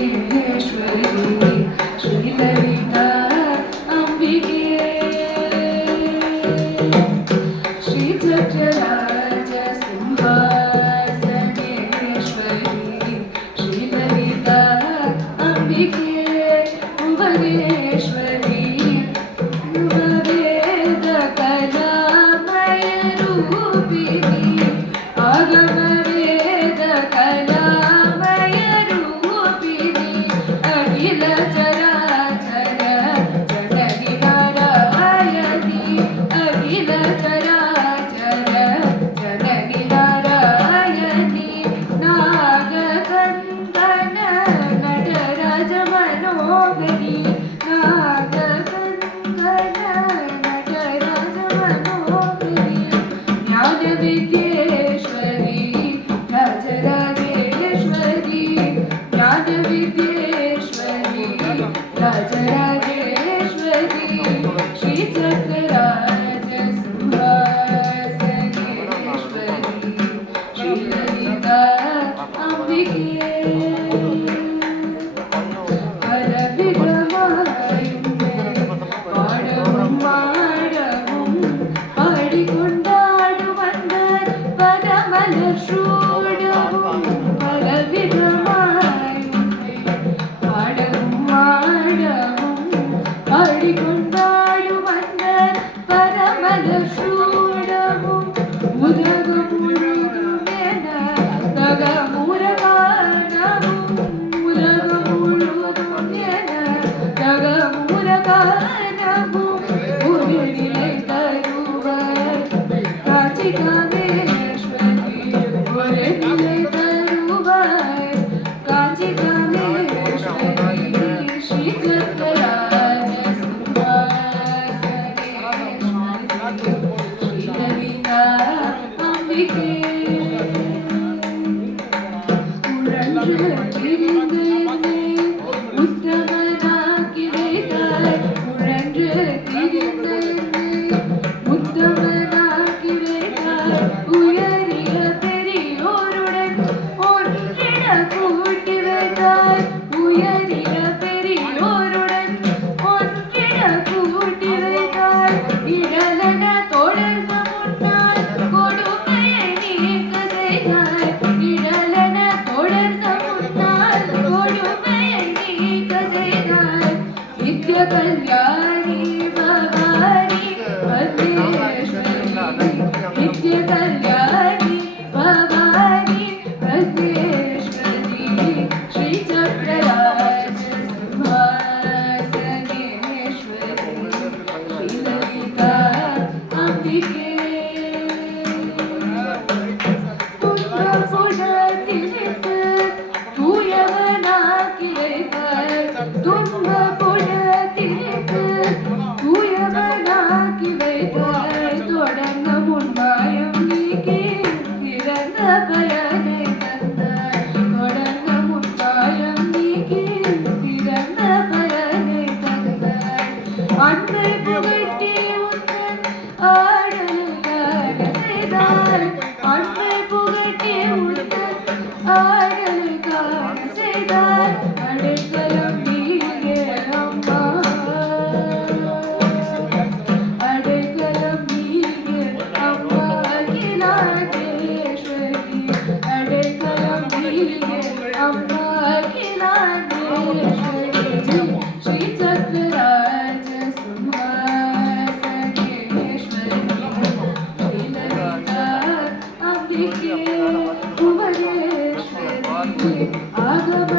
सिंहासनेश्वरी श्रीललिता अंबिके श्रीचक्रराज सिंहासनेश्वरी श्रीललिता अंबिके भुवनेश्वरी वेद कलामय रूपिणी आगम वेद कलामय रूपिणी अखिल चराचर जननी नारायणी अखिल चराचर जननी नारायणी नागकन्दन नटराज मनोहरी नागकन्दन नटराज मनोहरी ज्ञान विद्येश्वरी राजराजेश्वरी ज्ञान विद्येश्वरी राजराजेश्वरी श्रीचक्रराज सिंहासनेश्वरी श्रीललिता अंबिके பரவிடமாயுமே பாடவும் மாடவும் பாடிக்கொண்டாடு வந்த பரமலர் சூடவும் பரவிடமாயுமே பாடவும் மாடவும் பாடிக்கொண்டாடு வந்த பரமலர் சூடவும் உலகம் முழுதும் என தகமுறகானவும் உலகம் முழுதும் என தகமுறகானவும் ஒரு நிலை தருவார் காட்சி காமேஸ்வரி ஒரு நிலை தருவார் காட்சி காமேஸ்வரி ஸ்ரீ சக்கராஜ சிம்ஹாசனேஸ்வரி ஸ்ரீலலிதா அம்பிகே உழன்று திரிந்தேனே உத்தமனாக்கி வைத்தாய் உழன்று திரிந்தேனே உத்தமனாக்கி வைத்தாய் உயரிய பெரியோருடன் ஒன்றிட கூட்டி வைத்தாய் உயரிய பெரியோருடன் ஒன்றிட கூட்டி வைத்தாய் இடலன தொடர்ந்த முன்னால் கொடுமையை நீக்க செய்தாய் இடலன தொடர்ந்த முன்னால் கொடுமையை நீக்க செய்தாய் நித்ய கல்யாணி பவானி பத்மேஸ்வரி நித்ய கல்யாணி பவானி பத்மேஸ்வரி ஸ்ரீ சக்கரராஜ சிம்ஹாசனேஸ்வரி ஸ்ரீலலிதா அம்பிகே துன்பபுடத்திலிட்டு தூயவனாக்கி வைத்தாய் துன்பபுடத்திலிட்டு தூயவனாக்கி வைத்தாய் தொடர்ந்த முன்மாயம் நீக்கி பிறந்த பயனை தந்தாய் தொடர்ந்த முன்மாயம் நீக்கி பிறந்த பயனை தந்தாய் அன்பை புகட்டி உந்தன் ஆடலுக்காக செய்தாய் அன்பை புகட்டி உந்தன் ஆடலுக்காக செய்தாய் அடைக்கலம் நீயே அம்மா அடைக்கலம் நீயே அம்மா அகிலாண்டேஸ்வரி அடைக்கலம் நீயே அம்மா அகிலாண்டேஸ்வரி ஸ்ரீ சக்கராஜ சிம்ஹாசனேஸ்வரி ஸ்ரீலலிதா அம்பிகே புவனேஸ்வரி ஆகம